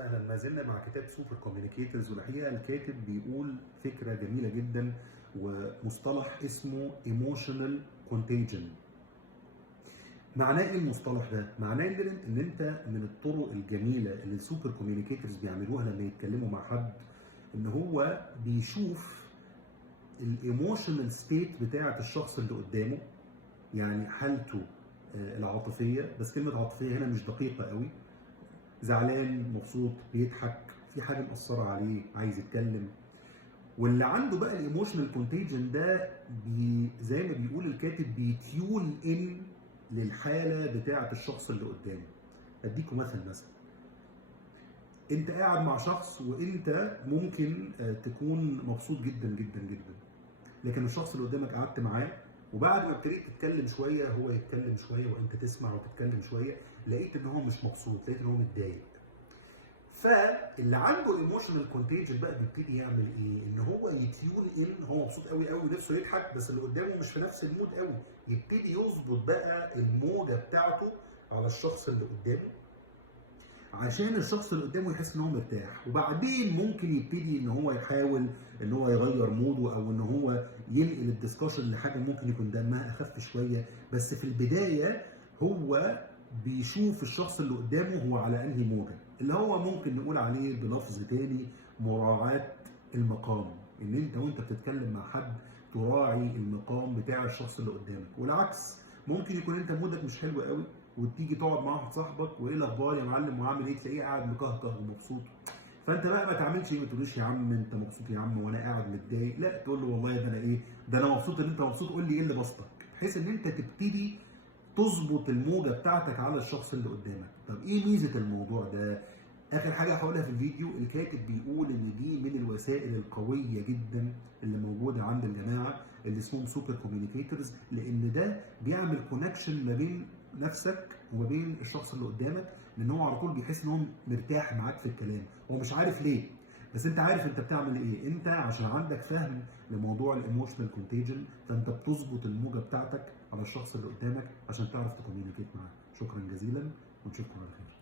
وسهلا. ما زلنا مع كتاب سوبر كوميونيكيتورز، والحقيقه الكاتب بيقول فكره جميله جدا ومصطلح اسمه ايموشنال كونتيجن. معناه ايه المصطلح ده؟ معناه ان انت من الطرق الجميله اللي السوبر كوميونيكيتورز بيعملوها لما يتكلموا مع حد، ان هو بيشوف الايموشنال ستيت بتاعه الشخص اللي قدامه، يعني حالته العاطفيه. بس كلمه عاطفيه هنا مش دقيقه قوي، زعلان، مبسوط، بيضحك، في حاجه مأثره عليه، عايز يتكلم. واللي عنده بقى الايموشنال كونتيجن ده زي ما بيقول الكاتب بيتيون ان للحاله بتاعه الشخص اللي قدامه. اديكم مثلا انت قاعد مع شخص وانت ممكن تكون مبسوط جدا جدا جدا، لكن الشخص اللي قدامك قعدت معاه وبعد ما ابتديت تتكلم شويه، هو يتكلم شويه وانت تسمع وتتكلم شويه، لقيت ان هو مش مبسوط، لقيت ان هو متضايق. فاللي عنده الايموشنال كونتيجن بقى بيبتدي يعمل ايه؟ ان هو يتيون ان، هو مبسوط قوي قوي ونفسه يضحك، بس اللي قدامه مش في نفس المود قوي، يبتدي يظبط بقى الموجه بتاعته على الشخص اللي قدامه عشان الشخص اللي قدامه يحس ان هو مرتاح. وبعدين ممكن يبتدي ان هو يحاول ان هو يغير موده، او ان هو ينقل الدسكشن لحاجه ممكن يكون دمها اخف شويه. بس في البدايه هو بيشوف الشخص اللي قدامه هو على انهي موجه، اللي هو ممكن نقول عليه بلفظ تاني مراعاه المقام. ان انت وانت بتتكلم مع حد تراعي المقام بتاع الشخص اللي قدامك. والعكس، ممكن يكون انت مودك مش حلو قوي وتيجي تقعد مع واحد صاحبك، وايه الاخبار يا معلم وعامل ايه، تلاقيه قاعد مكهكه ومبسوط. فانت بقى ما تعملش ايه، ما تقولوش يا عم انت مبسوط يا عم وانا قاعد متضايق، لا، تقول له والله ده انا ايه، ده انا مبسوط ان انت مبسوط، قول لي ايه اللي بسطك، بحيث ان انت تبتدي تظبط الموجه بتاعتك على الشخص اللي قدامك. طب ايه ميزه الموضوع ده؟ اخر حاجه هقولها في الفيديو، الكاتب بيقول ان دي من الوسائل القويه جدا اللي موجوده عند الجماعه اللي اسمهم سوبر كوميونيكيتورز، لان ده بيعمل كونكشن ما بين نفسك وما بين الشخص اللي قدامك، لان هو على طول بيحس ان هو مرتاح معاك في الكلام، هو مش عارف ليه، بس انت عارف انت بتعمل ايه. انت عشان عندك فهم لموضوع الايموشنال كونتيجن، فانت بتظبط الموجه بتاعتك على الشخص اللي قدامك عشان تعرف تكوميونيكيت معاه. شكرا جزيلا ونشوفكم على خير.